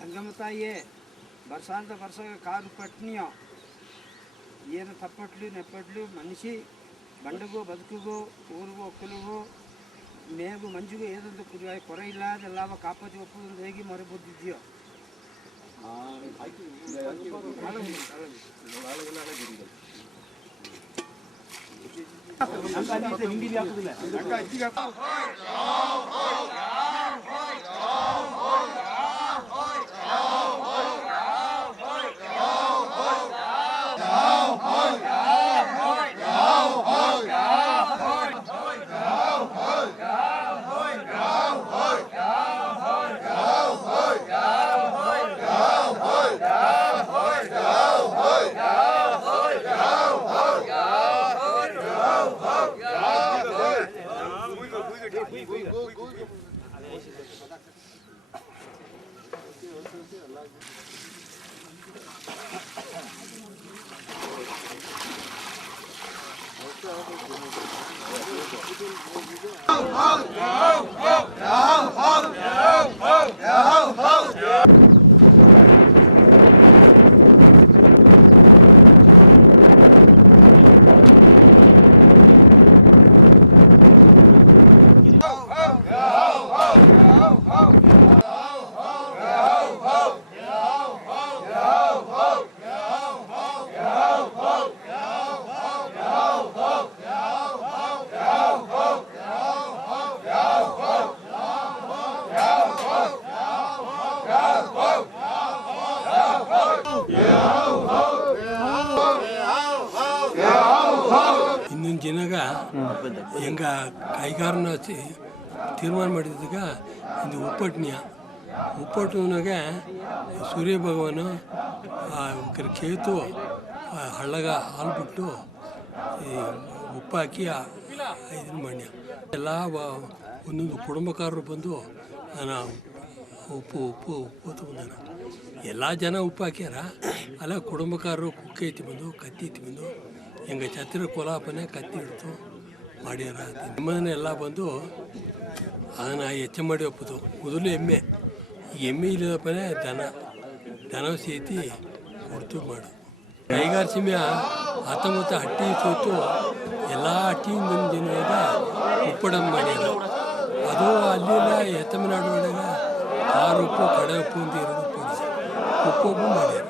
గంగమ్మతాయే బరసాంత బరసగా car పట్టినయో ఈయన తప్పట్లు నెప్పట్లు మనిషి ಬಂಡಗೋ ಬದುಕಿಗೋ ಊರಿಗೋ ಒಕ್ಕಲಿಗೋ ಮೇಗು ಮಂಜಿಗೂ ಏದಂತ ಕೊರೆ ಇಲ್ಲದೆ ಎಲ್ಲವ ಕಾಪಾಡಿ ಒಪ್ಪುದು ಹೇಗೆ ಮರೆಬುದ್ದಿದೆಯೋ ಇನ್ನೊಂದು ದಿನಾಗ ಹೆಂಗ ಕೈಗಾರನ ತೀರ್ಮಾನ ಮಾಡಿದಾಗ ಇದು ಉಪ್ಪಟ್ಟಿನಾಗ ಸೂರ್ಯ ಭಗವಾನು ಕೇತು ಹಳ್ಳಗ ಹಾಲು ಬಿಟ್ಟು ಉಪ್ಪು ಹಾಕಿ ಇದನ್ನು ಮಾಡಿ ಎಲ್ಲ ಒಂದೊಂದು ಕುಟುಂಬಕಾರರು ಬಂದು ನಾನು ಉಪ್ಪು ತೊಗೊಂಡಾನ ಎಲ್ಲ ಜನ ಉಪ್ಪು ಹಾಕ್ಯಾರ ಅಲ್ಲ ಕುಟುಂಬಕಾರರು ಕುಕ್ಕೆ ಐತಿ ಬಂದು ಕತ್ತಿ ಐತಿ ಬಂದು ಹೆಂಗೆ ಛತ್ರ ಕೊಲಾಪನೆ ಕತ್ತಿ ಹಿಡ್ತು ಮಾಡ್ಯಾರ ನಿಮ್ಮದನ್ನ ಎಲ್ಲ ಬಂದು ಅದನ್ನು ಹೆಚ್ಚ ಮಾಡಿ ಒಪ್ಪದು ಮೊದಲು ಎಮ್ಮೆ ಇಲ್ಲದಪ್ಪನೇ ದನ ಸೇತಿ ಕೊಡ್ತು ಮಾಡು ಕೈಗಾರ ಸೀಮೆ ಹತ್ತೊಂಬತ್ತು ಹಟ್ಟಿ ಸೋತು ಎಲ್ಲ ಹಟ್ಟಿಯಿಂದ ದಿನದಾಗ ಉಪ್ಪಡಂದು ಮಾಡ್ಯಾರ ಅದು ಅಲ್ಲಿನ ತಮಿಳ್ನಾಡು ಒಳಗೆ 6 ಉಪ್ಪು ಕಡೆ ಉಪ್ಪು ಅಂತ 2 ಉಪ್ಪು ಮಾಡ್ಯಾರ.